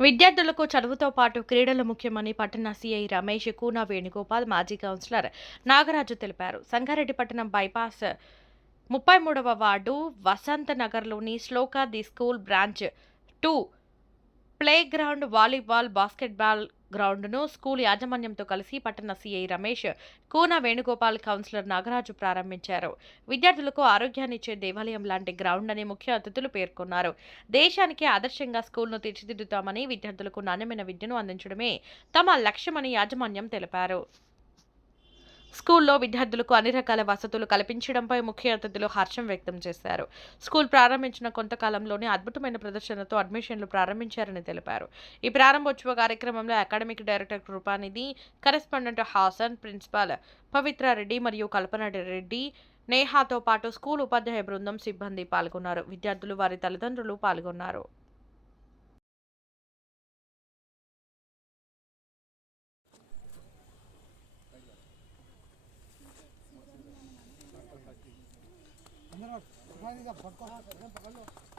విద్యార్థులకు చదువుతో పాటు క్రీడలు ముఖ్యమని పట్టణ సీఐ రమేష్ కూనా వేణుగోపాల్ మాజీ కౌన్సిలర్ నాగరాజు తెలిపారు. సంగారెడ్డి పట్టణం బైపాస్ ముప్పై మూడవ వార్డు వసంత్ నగర్లోని Shloka the school branch two playground volleyball basketball గ్రౌండ్ను school యాజమాన్యంతో కలిసి పట్టణ సీఐ రమేష్ కూన వేణుగోపాల్ కౌన్సిలర్ నాగరాజు ప్రారంభించారు. విద్యార్థులకు ఆరోగ్యాన్నిచ్చే దేవాలయం లాంటి గ్రౌండ్ అని ముఖ్య అతిథులు పేర్కొన్నారు. దేశానికి ఆదర్శంగా స్కూల్ను తీర్చిదిద్దుతామని విద్యార్థులకు నాణ్యమైన విద్యను అందించడమే తమ లక్ష్యమని యాజమాన్యం తెలిపారు. స్కూల్లో విద్యార్థులకు అన్ని రకాల వసతులు కల్పించడంపై ముఖ్య అతిథులు హర్షం వ్యక్తం చేశారు. స్కూల్ ప్రారంభించిన కొంతకాలంలోనే అద్భుతమైన ప్రదర్శనతో అడ్మిషన్లు ప్రారంభించారని తెలిపారు. ఈ ప్రారంభోత్సవ కార్యక్రమంలో academic director Kripanidhi correspondent Hasan principal Pavitra Reddy మరియు కల్పన రెడ్డి నేహాతో పాటు స్కూల్ ఉపాధ్యాయ బృందం సిబ్బంది పాల్గొన్నారు. విద్యార్థులు వారి తల్లిదండ్రులు పాల్గొన్నారు. 你看那个ด้แบบสดก็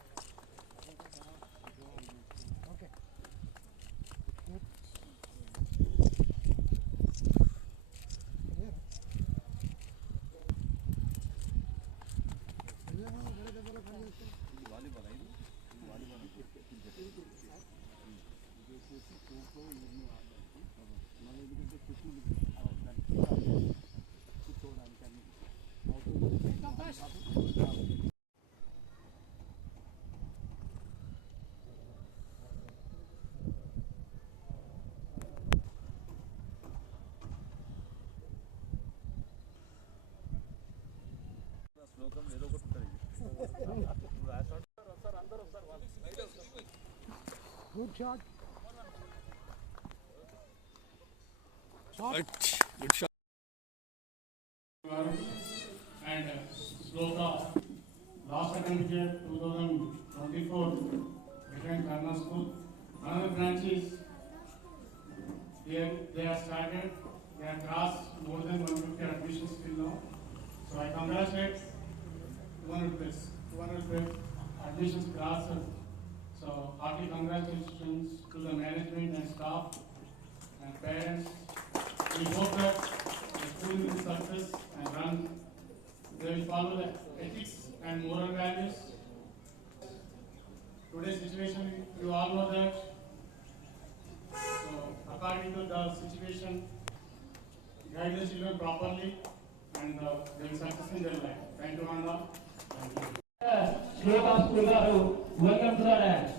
ఏదో ఒకటి ఉంటుంది good shot good shot and Shloka last attempt two thousand twenty four different grammar school. Another branch is they, they have started, they have crossed more than 150 admissions till now. So I congratulate 200 plus, 200 plus admissions crossed. So hearty congratulations to the management and staff and parents. We hope that the school will success and run. They will follow the ethics and moral values. Today's situation, you all know that. So according to the situation, guide the children properly and uh, they will success in their life. Thank you, Nanda. Thank you. Shloka school గారు welcome to the dance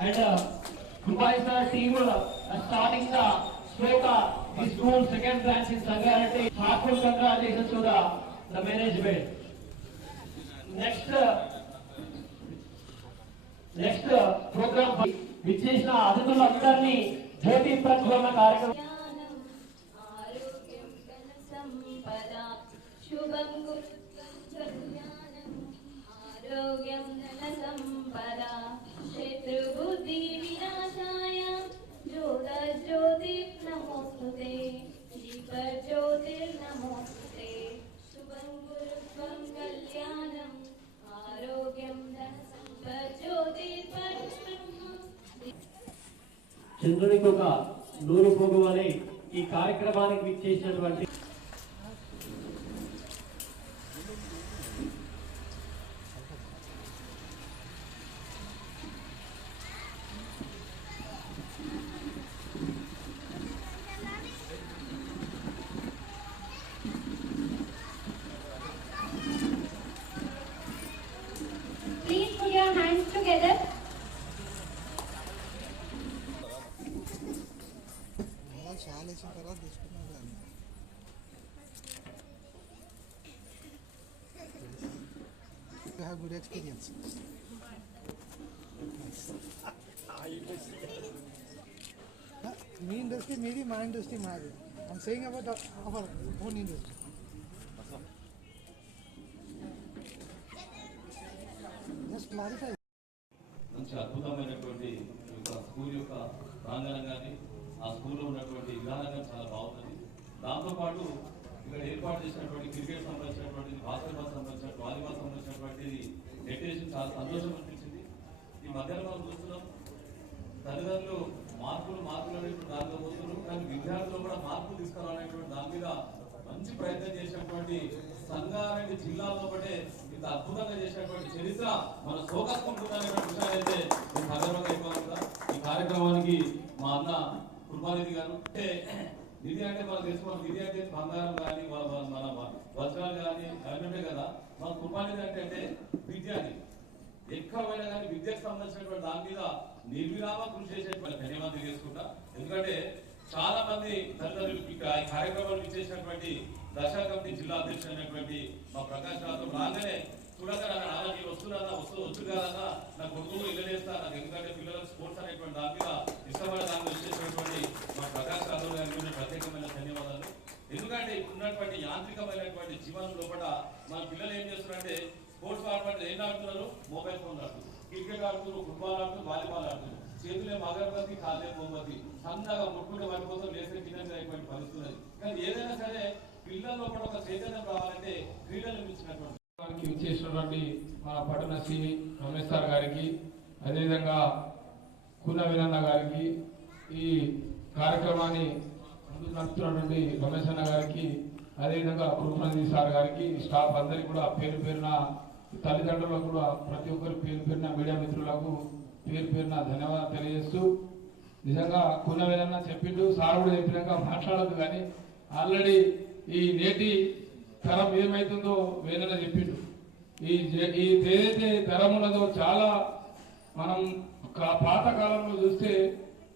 and Dubai sir team starting the Shloka the school second branch in Sangareddy heartful congratulations to the the management next next programme విచ్చేసిన అతిథులందరినీ జ్యోతి ప్రజ్వలన కార్యక్రమం చంద్రునికి ఒక నూరు పోగు అనే ఈ కార్యక్రమానికి విచ్చేసినటువంటి మళ్ళీ చాలా వేసిన తర్వాత తీసుకున్నాను దాన్ని you have good experience me industry మీది మా ఇండస్ట్రీ మాది I'm saying about our own industry just clarify మంచి అద్భుతమైనటువంటి ఈ యొక్క స్కూల్ యొక్క ప్రాంగణం కానీ ఆ స్కూల్లో ఉన్నటువంటి విధానంగా చాలా బాగుంటుంది. దాంతోపాటు ఇక్కడ ఏర్పాటు చేసినటువంటి క్రికెట్ సంబంధించినటువంటి బాస్కెట్బాల్ సంబంధించినటువంటి వాలీబాల్ సంబంధించినటువంటిది డెకరేషన్ చాలా సంతోషం అనిపించింది. ఈ మధ్యాహ్నం మనం చూస్తున్నాం తల్లిదండ్రులు మార్పులు అనేటువంటి దానిలో పోతున్నారు. కానీ విద్యార్థులు కూడా మార్పులు తీసుకురావాలనేటువంటి దాని మీద మంచి ప్రయత్నం చేసినటువంటి సంగారెడ్డి జిల్లాలో ఒకటే ఇంత అద్భుతంగా చేసినటువంటి చరిత్ర మన శోకస్కుంటుందనేటువంటి విషయాన్ని అయితే సందర్భంగా ఈ కార్యక్రమానికి మా అన్న కృపానిధి గారు. అంటే నిధి అంటే మనకు తెలుసుకోవాలి నిధి అంటే బంగారం కానీ మన మన వస్త్రాలు కానీ అవన్నీ కదా. మన కృపానిధి అంటే అంటే విద్య అని ఎక్కడ పోయినా కానీ విద్యకు సంబంధించినటువంటి దాని మీద నిర్విరామ కృషి చేసేటువంటి ధన్యవాదాలు తెలియజేసుకుంటా. ఎందుకంటే చాలా మంది తల్లిదండ్రులు ఈ ఈ కార్యక్రమాలు ఇచ్చేసినటువంటి దశా కమిటీ జిల్లా అధ్యక్షుడు అయినటువంటి మా ప్రకాష్ రావు రాగానే చూడగా నాకు నాన్న నేను వస్తున్నా వస్తూ వచ్చు కాదా నా కొడుకులు ఇల్లలేస్తా నాకు ఎందుకంటే పిల్లలకు స్పోర్ట్స్ అనేటువంటి దాని మీద ఇష్టమైన దాని మీద వచ్చేసినటువంటి మా ప్రకాష్ రావు గారి కూడా ప్రత్యేకమైన ధన్యవాదాలు. ఎందుకంటే ఇప్పుడున్నటువంటి యాంత్రికమైనటువంటి జీవనం లోపల మన పిల్లలు ఏం చేస్తున్నారంటే స్పోర్ట్స్ ఆడమంటే ఏం ఆడుతున్నారు? మొబైల్ ఫోన్ ఆడుతున్నారు. క్రికెట్ ఆడుతున్నారు ఫుట్బాల్ ఆడుతున్నారు వాలీబాల్ ఆడుతున్నారు. చేతులే అగరబత్తి కాళ్ళే మొహమ్మతి సన్నగా ముట్టుకుంటే పడిపోతాం లేసే కింద అయిపోయిన కానీ ఏదైనా సరే పిల్లల్లో కూడా ఒక చైతన్యం రావాలంటే క్రీడలు మించినటువంటి కార్యక్రమానికి ఇచ్చేసినటువంటి మన పట్టణ సిని రమేష్ సార్ గారికి అదేవిధంగా కూన వీరన్న గారికి ఈ కార్యక్రమాన్ని ముందు నడుపుతున్నటువంటి రమేష్ అన్న గారికి అదేవిధంగా కురుమనది సార్ గారికి స్టాఫ్ అందరికీ కూడా పేరు పేరున తల్లిదండ్రులకు కూడా ప్రతి ఒక్కరి పేరు పేరున మీడియా మిత్రులకు పేరు పేరున ధన్యవాదాలు తెలియజేస్తూ నిజంగా కూన వీరన్న చెప్పిండు సార్ కూడా చెప్పినాక మాట్లాడదు కానీ ఆల్రెడీ ఈ నేటి తరం ఏమైతుందో వేదన చెప్పిండు. ఈ ఈ ఏదైతే తరం ఉన్నదో చాలా మనం కా- పాత కాలంలో చూస్తే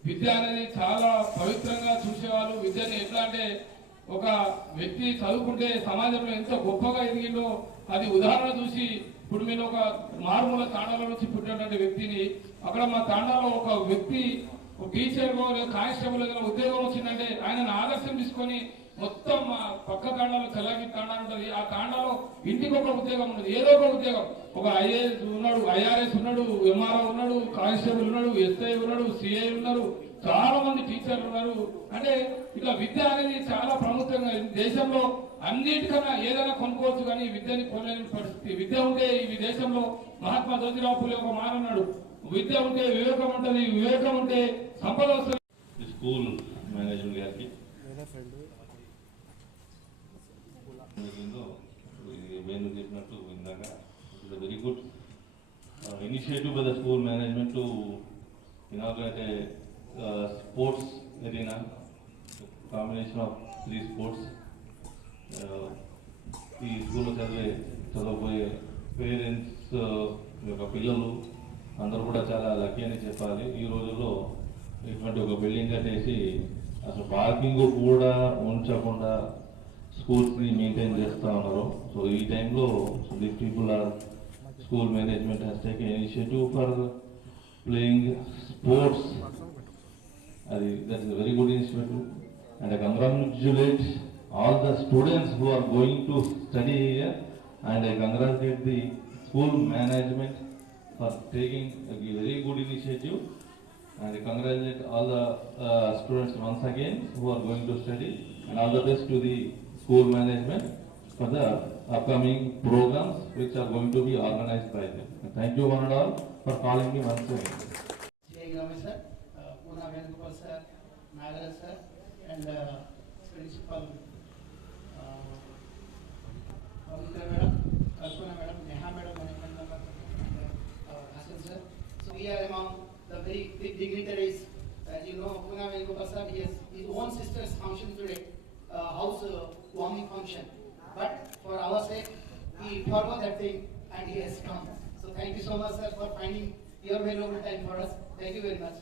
విద్య అనేది చాలా పవిత్రంగా చూసేవాళ్ళు. విద్యని ఎట్లా అంటే ఒక వ్యక్తి చదువుకుంటే సమాజంలో ఎంత గొప్పగా ఎదిగిందో అది ఉదాహరణ చూసి ఇప్పుడు నేను ఒక మారుమూల తాండాల నుంచి పుట్టినటువంటి వ్యక్తిని అక్కడ మా తాండాలో ఒక వ్యక్తి ఒక టీచర్ కానిస్టేబుల్ ఏదైనా ఉద్యోగం వచ్చిందంటే ఆయనను ఆదర్శం తీసుకొని మొత్తం మా పక్క తాండాలో చల్లకి తాండా ఉంటుంది. ఆ తాండాలో ఇంటికి ఒక ఉద్యోగం ఉంటుంది ఏదో ఒక ఉద్యోగం. ఒక ఐఏఎస్ ఉన్నాడు ఐఆర్ఎస్ ఉన్నాడు ఎంఆర్ఓ ఉన్నాడు కానిస్టేబుల్ ఉన్నాడు ఎస్ఐ ఉన్నాడు సిఐ ఉన్నారు. చాలా మంది టీచర్లు ఉన్నారు. అంటే ఇట్లా విద్య అనేది చాలా ప్రముఖంగా దేశంలో అన్నిటికన్నా ఏదైనా కొనుక్కోవచ్చు కానీ విద్యని కొనలేని పరిస్థితి. విద్య ఉంటే ఈ దేశంలో మహాత్మా జ్యోతిరావు పూలే ఒక మానన్నాడు విద్య ఉంటే వివేకం ఉంటుంది వివేకం ఉంటే సంపద వస్తుంది. స్కూల్ మేనేజ్మెంట్ గారికి. వేణు చెప్పినట్టు ఇందాక. It's very good initiative by the school management to inaugurate sports arena combination of three sports ఈ స్కూల్లో చదివే చదవబోయే పేరెంట్స్ యొక్క పిల్లలు అందరూ కూడా చాలా లక్కీ అని చెప్పాలి. ఈ రోజుల్లో ఇటువంటి ఒక బిల్డింగ్ కట్టేసి అసలు పార్కింగ్ కూడా ఉంచకుండా స్కూల్స్ని మెయింటైన్ చేస్తూ ఉన్నారు. సో ఈ టైంలో so people are school management has take initiative for playing sports అది that is very good initiative and I congratulate all the students who are going to study here and I congratulate the school management for taking a very good initiative and congratulate all the uh, students once again who are going to study and all the best to the school management for the upcoming programs which are going to be organized by them. And thank you one and all for calling me once again. and uh, principal uh, madam, madam, Neha madam we are among the very big dignitaries. As you know, Puna Venugopal sir, he has his own sister's function today, uh, house uh, warming function. But for our sake, he forgot that thing and he has come. So thank you so much sir for finding your valuable time for us. Thank you very much.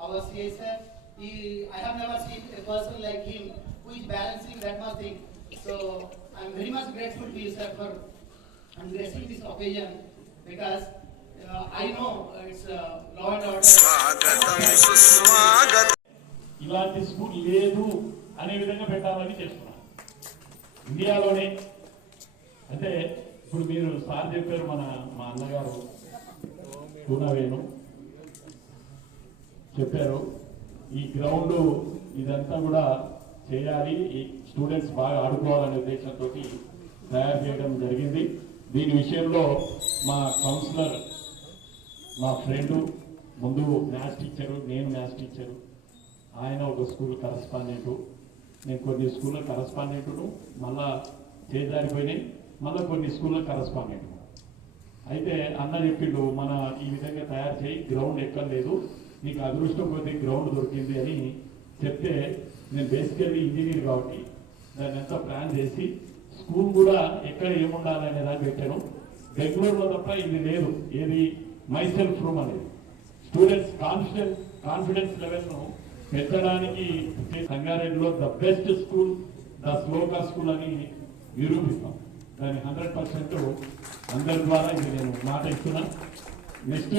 Our CA sir, he, I have never seen a person like him who is balancing that much thing. So I'm very much grateful to you sir for gracing this occasion because ఇలాంటి school లేదు అనే విధంగా పెట్టాలని చేస్తున్నాం. ఇండియాలోనే. అంటే ఇప్పుడు మీరు సార్ చెప్పారు మన మా అన్నగారు పూనావేణు చెప్పారు. ఈ గ్రౌండ్ ఇదంతా కూడా చేయాలి. ఈ స్టూడెంట్స్ బాగా ఆడుకోవాలనే ఉద్దేశంతో తయారు చేయడం జరిగింది. దీని విషయంలో మా కౌన్సిలర్ మా ఫ్రెండు ముందు మ్యాథ్స్ టీచరు నేను మ్యాథ్స్ టీచరు. ఆయన ఒక స్కూల్ కరస్పాండెంట్. నేను కొన్ని స్కూళ్ళ కరస్పాండెంటును మళ్ళా చేజారిపోయినాయి మళ్ళీ కొన్ని స్కూళ్ళ కరస్పాండెంట్. అయితే అన్న చెప్పిండు మన ఈ విధంగా తయారు చేయి గ్రౌండ్ ఎక్కడ లేదు నీకు అదృష్టం కొద్ది గ్రౌండ్ దొరికింది అని చెప్తే నేను బేసికల్లీ ఇంజనీర్ కాబట్టి దాన్ని అంతా ప్లాన్ చేసి స్కూల్ కూడా ఎక్కడ ఏముండాలనే దాన్ని పెట్టాను. బెంగళూరులో తప్ప ఇది లేదు. ఏది మైసెల్ఫ్ రూమ్ అనేది స్టూడెంట్స్ కాన్ఫిడెన్స్ కాన్ఫిడెన్స్ లెవెల్ను పెంచడానికి సంగారెడ్డిలో the best school the Shloka school అని నిరూపిస్తాం. దాని హండ్రెడ్ పర్సెంట్ అందరి ద్వారా ఇది నేను మాట ఇస్తున్నా. నెక్స్ట్